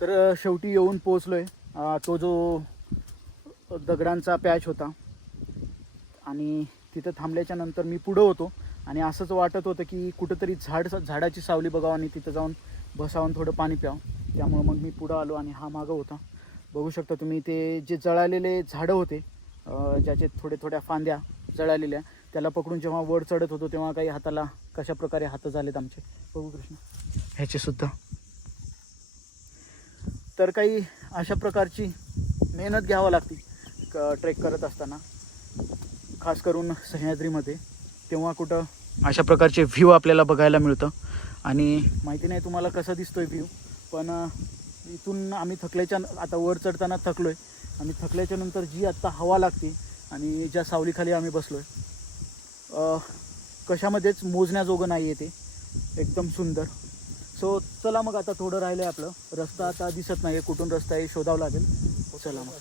तर शेवटी येऊन पोचलो आहे. तो जो दगडांचा पॅच होता आणि तिथं थांबल्याच्या नंतर मी पुढं होतो आणि असंच वाटत होतं की कुठंतरी झाडाची सावली बघावं आणि तिथं जाऊन बसावून थोडं पाणी प्यावं. त्यामुळं मग मी पुढं आलो आणि हा मागं होता. बघू शकता तुम्ही ते जे जळालेले झाडं होते, ज्याचे थोड्या फांद्या जळालेल्या, त्याला पकडून जेव्हा वर चढत होतो तेव्हा काही हाताला कशा प्रकारे हात झालेत आमचे. बघू कृष्ण ह्याचे सुद्धा. तर काही अशा प्रकारची मेहनत घ्यावं लागते ट्रेक करत असताना, खास करून सह्याद्रीमध्ये. तेव्हा कुठं अशा प्रकारचे व्ह्यू आपल्याला बघायला मिळतं. आणि माहिती नाही तुम्हाला कसा दिसतोय व्ह्यू, पण इथून आम्ही आता वर चढताना थकलो आहे आणि थकल्याच्या नंतर जी आत्ता हवा लागते आणि ज्या सावलीखाली आम्ही बसलो आहे, कशामध्येच मोजण्याजोगं नाही आहे ते. एकदम सुंदर. सो चला मग, आता थोडं राहिलं आहे आपलं. रस्ता आता दिसत नाही आहे, कुठून रस्ता आहे शोधावं लागेल. चला मग.